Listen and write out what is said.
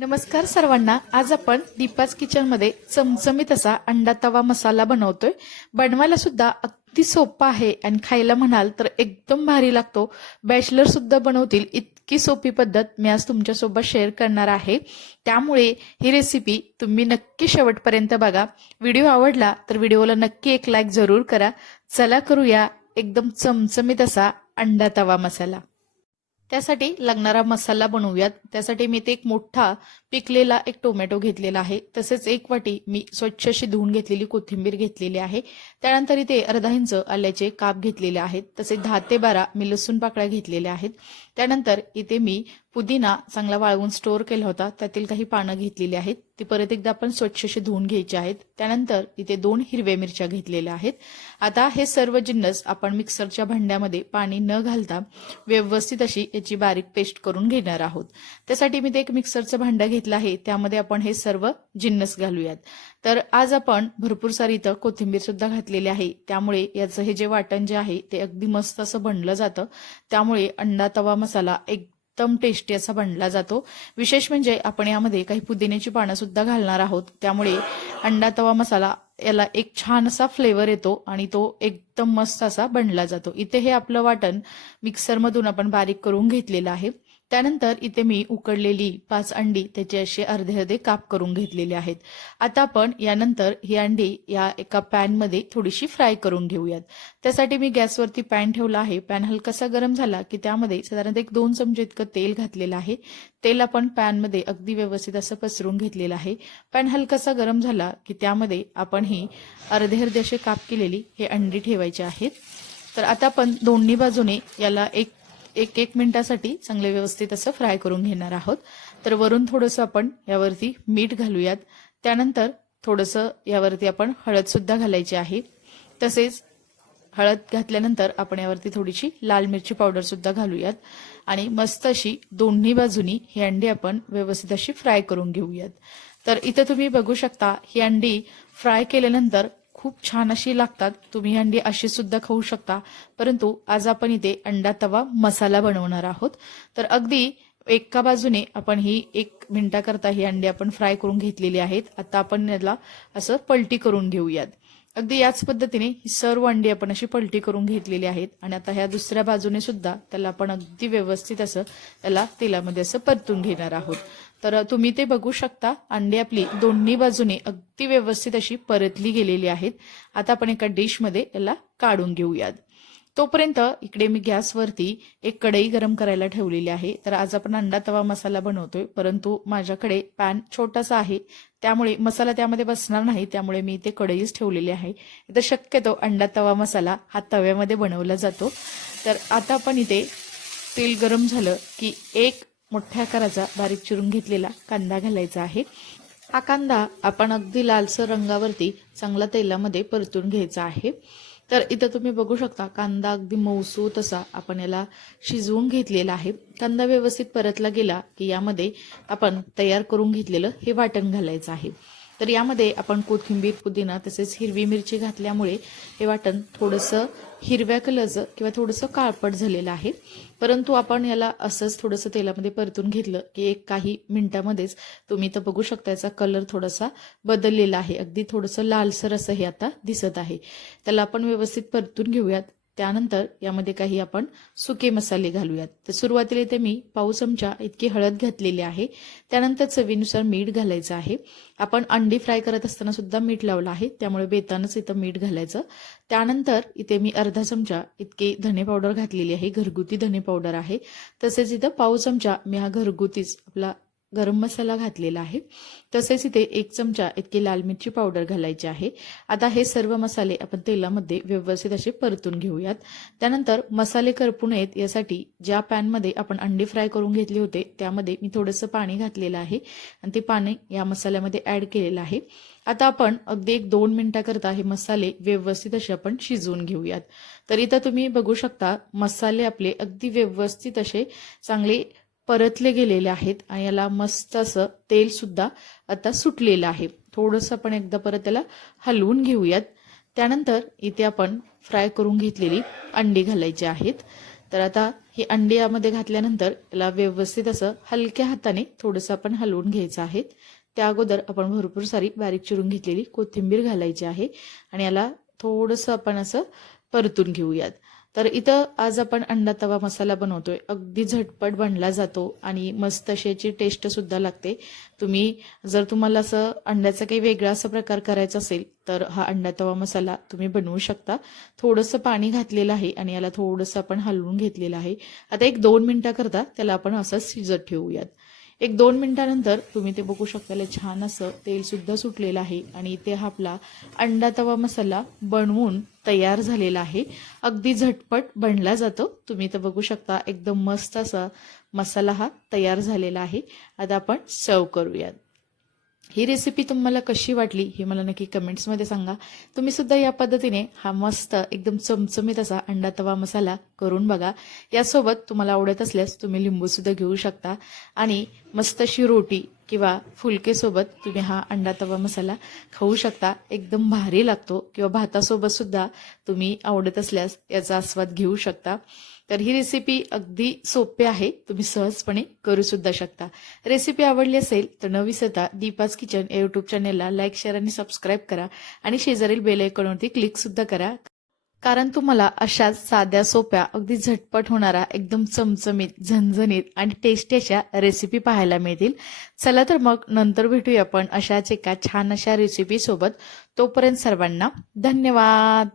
नमस्कार सर्वांना. आज आपण दीपाच किचनमध्ये चमचमीत असा अंडा तवा मसाला बनवतोय. बनवायला सुद्धा अगदी सोपा आहे आणि खायला म्हणाल तर एकदम भारी लागतो. बॅचलर सुद्धा बनवतील. इतकी सोपी पद्धत मी आज तुमच्यासोबत शेअर करणार आहे. त्यामुळे ही रेसिपी तुम्ही नक्की शेवटपर्यंत बघा. व्हिडिओ आवडला तर व्हिडिओला नक्की एक लाईक जरूर करा. चला करूया एकदम चमचमीत असा अंडा तवा मसाला. त्यासाठी लागणारा मसाला बनवूयात. त्यासाठी मी ते एक मोठा पिकलेला एक टोमॅटो घेतलेला आहे. तसेच एक वाटी मी स्वच्छ अशी धुवून घेतलेली कोथिंबीर घेतलेली आहे. त्यानंतर इथे अर्धा इंच आल्याचे काप घेतलेले आहेत. तसेच दहा ते बारा मी लसूण पाकळ्या घेतलेल्या आहेत. त्यानंतर इथे मी पुदिना चांगला वाळवून स्टोअर केला होता. त्यातील काही पानं घेतलेली आहेत. ती परत एकदा आपण स्वच्छ अशी धुवून घ्यायची आहेत. त्यानंतर इथे दोन हिरव्या मिरच्या घेतलेल्या आहेत. आता हे सर्व जिन्नस आपण मिक्सरच्या भांड्यामध्ये पाणी न घालता व्यवस्थित अशी याची बारीक पेस्ट करून घेणार आहोत. त्यासाठी मी ते एक मिक्सरचं भांडं घेतलं आहे. त्यामध्ये आपण हे सर्व जिन्नस घालूयात. तर आज आपण भरपूर सारी इथं कोथिंबीर सुद्धा घातलेली आहे. त्यामुळे याचं हे जे वाटण जे आहे ते अगदी मस्त असं बनलं जातं. त्यामुळे अंडा तवा मसाला एक उत्तम टेस्टी असा बनला जातो. विशेष म्हणजे आपण यामध्ये काही पुदिन्याची पानं सुद्धा घालणार आहोत. त्यामुळे अंडा तवा मसाला याला एक छान असा फ्लेवर येतो आणि तो एकदम मस्त असा बनला जातो. इथे हे आपलं वाटण मिक्सरमधून आपण बारीक करून घेतलेलं आहे. त्यानंतर इथे मी उकडलेली पाच अंडी त्याचे असे अर्धे अर्धे काप करून घेतलेले आहेत. आता आपण यानंतर ही अंडी या एका पॅनमध्ये थोडीशी फ्राय करून घेऊयात. त्यासाठी मी गॅसवरती पॅन ठेवला आहे. पॅन हलकासा गरम झाला की त्यामध्ये साधारणतः एक दोन चमचे इतकं तेल घातलेलं आहे. तेल आपण पॅनमध्ये अगदी व्यवस्थित असं पसरून घेतलेलं आहे. पॅन हलकासा गरम झाला की त्यामध्ये आपण ही अर्धे अर्धे असे काप केलेली हे अंडी ठेवायचे आहेत. तर आता आपण दोन्ही बाजूने याला एक एक एक मिनिटासाठी चांगले व्यवस्थित असं फ्राय करून घेणार आहोत. तर वरून थोडंसं आपण यावरती मीठ घालूयात. त्यानंतर थोडंसं यावरती आपण हळद सुद्धा घालायची आहे. तसेच हळद घातल्यानंतर आपण यावरती थोडीशी लाल मिरची पावडर सुद्धा घालूयात. आणि मस्त अशी दोन्ही बाजूनी ही अंडी आपण व्यवस्थित अशी फ्राय करून घेऊयात. तर इथं तुम्ही बघू शकता ही अंडी फ्राय केल्यानंतर खूप छान अशी लागतात. तुम्ही अंडी अशी सुद्धा खाऊ शकता. परंतु आज आपण इथे अंडा तवा मसाला बनवणार आहोत. तर अगदी एका बाजूने आपण ही एक मिनिटाकरता ही अंडी आपण फ्राय करून घेतलेली आहेत. आता आपण याला असं पलटी करून घेऊयात. अगदी याच पद्धतीने ही सर्व अंडी आपण अशी पलटी करून घेतलेली आहेत. आणि आता ह्या दुसऱ्या बाजूने सुद्धा त्याला आपण अगदी व्यवस्थित असं त्याला तेलामध्ये असं परतून घेणार आहोत. तर तुम्ही ते बघू शकता. अंडी आपली दोन्ही बाजूने अगदी व्यवस्थित अशी परतली गेलेली आहेत. आता आपण एका डिशमध्ये याला काढून घेऊयात. तोपर्यंत इकडे मी गॅसवरती एक कढई गरम करायला ठेवलेली आहे. तर आज आपण अंडा तवा मसाला बनवतोय. परंतु माझ्याकडे पॅन छोटासा आहे. त्यामुळे मसाला त्यामध्ये बसणार नाही. त्यामुळे मी ते कढईच ठेवलेली आहे. इथं शक्यतो अंडा तवा मसाला हा तव्यामध्ये बनवला जातो. तर आता आपण इथे तेल गरम झालं की एक मोठ्या आकाराचा बारीक चिरून घेतलेला कांदा घालायचा आहे. हा कांदा आपण अगदी लालसर रंगावरती चांगला तेलामध्ये परतून घ्यायचा आहे. तर इथं तुम्ही बघू शकता कांदा अगदी मऊसू तसा आपण याला शिजवून घेतलेला आहे. कांदा व्यवस्थित परतला गेला की यामध्ये आपण तयार करून घेतलेलं हे वाटण घालायचं आहे. तर यामध्ये आपण कोथिंबीर पुदिना तसेच हिरवी मिरची घातल्यामुळे हे वाटण थोडंसं हिरव्या कलरचं किंवा थोडंसं काळपट झालेलं आहे. परंतु आपण याला असंच थोडंसं तेलामध्ये परतून घेतलं की एक काही मिनिटामध्येच तुम्ही तर बघू शकता याचा कलर थोडासा बदललेला आहे. अगदी थोडंसं लालसर असं हे आता दिसत आहे. त्याला आपण व्यवस्थित परतून घेऊयात. त्यानंतर यामध्ये काही आपण सुके मसाले घालूयात. तर सुरुवातीला इथे मी पाऊ चमचा इतकी हळद घातलेली आहे. त्यानंतर चवीनुसार मीठ घालायचं आहे. आपण अंडी फ्राय करत असताना सुद्धा मीठ लावलं आहे. त्यामुळे बेतानच इथं मीठ घालायचं. त्यानंतर इथे मी अर्धा चमचा इतकी धने पावडर घातलेली आहे. घरगुती धने पावडर आहे. तसेच इथं पाऊ चमचा मी हा घरगुतीच आपला गरम मसाला घातलेला आहे. तसेच इथे एक चमचा इतकी लाल मिरची पावडर घालायची आहे. आता हे सर्व मसाले आपण तेलामध्ये व्यवस्थित असे परतून घेऊयात. त्यानंतर मसाले करपू नयेत यासाठी ज्या पॅनमध्ये आपण अंडी फ्राय करून घेतले होते त्यामध्ये मी थोडंसं पाणी घातलेलं आहे आणि ते पाणी या मसाल्यामध्ये ॲड केलेलं आहे. आता आपण अगदी एक दोन मिनिटाकरता हे मसाले व्यवस्थित असे आपण शिजवून घेऊयात. तर इथं तुम्ही बघू शकता मसाले आपले अगदी व्यवस्थित असे चांगले परतले गेलेले आहेत आणि याला मस्त असं तेलसुद्धा आता सुटलेलं आहे. थोडंसं आपण एकदा परत त्याला हलवून घेऊयात. त्यानंतर इथे आपण फ्राय करून घेतलेली अंडी घालायची आहेत. तर आता ही अंडी यामध्ये घातल्यानंतर याला व्यवस्थित असं हलक्या हाताने थोडंसं आपण हलवून घ्यायचं आहे. त्या अगोदर आपण भरपूर सारी बारीक चिरून घेतलेली कोथिंबीर घालायची आहे आणि याला थोडंसं आपण असं परतून घेऊयात. तर इथं आज आपण अंडा तवा मसाला बनवतोय. अगदी झटपट बनला जातो आणि मस्त अशी याची टेस्ट सुद्धा लागते. तुम्ही जर तुम्हाला असं अंड्याचा काही वेगळा असा प्रकार करायचा असेल तर हा अंडा तवा मसाला तुम्ही बनवू शकता. थोडंसं पाणी घातलेलं आहे आणि याला थोडंसं आपण हलवून घेतलेलं आहे. आता एक दोन मिनिटाकरता त्याला आपण असं शिजत ठेवूयात. एक दोन मिनटानंतर तुम्ही ते बघू शकता छान असं तेलसुद्धा सुटलेलं आहे आणि इथे हा आपला अंडा तवा मसाला बनवून तयार झालेला आहे. अगदी झटपट बनला जातो. तुम्ही तर बघू शकता एकदम मस्त असा मसाला हा तयार झालेला आहे. आता आपण सर्व करूयात. ही रेसिपी तुम्हाला कशी वाटली हे मला नक्की कमेंट्समध्ये सांगा. तुम्ही सुद्धा या पद्धतीने हा मस्त एकदम चमचमीत असा अंडा तवा मसाला करून बघा. यासोबत तुम्हाला आवडत असल्यास तुम्ही लिंबूसुद्धा घेऊ शकता. आणि मस्त अशी रोटी किंवा फुलकेसोबत तुम्ही हा अंडा तवा मसाला खाऊ शकता. एकदम भारी लागतो किंवा भातासोबत सुद्धा तुम्ही आवडत असल्यास याचा आस्वाद घेऊ शकता. तर ही रेसिपी अगदी सोपी आहे. तुम्ही सहजपणे करू सुद्धा शकता. रेसिपी आवडली असेल तर न विसरता दीपाज किचन या युट्यूब चॅनेलला लाईक शेअर आणि सबस्क्राईब करा आणि शेजारील बेल आयकॉनवरती क्लिक सुद्धा करा. कारण तुम्हाला अशाच साध्या सोप्या अगदी झटपट होणारा एकदम चमचमीत झणझणीत आणि टेस्टी अशा रेसिपी पाहायला मिळतील. चला तर मग नंतर भेटूया आपण अशाच एका छान अशा रेसिपी सोबत. तोपर्यंत सर्वांना धन्यवाद!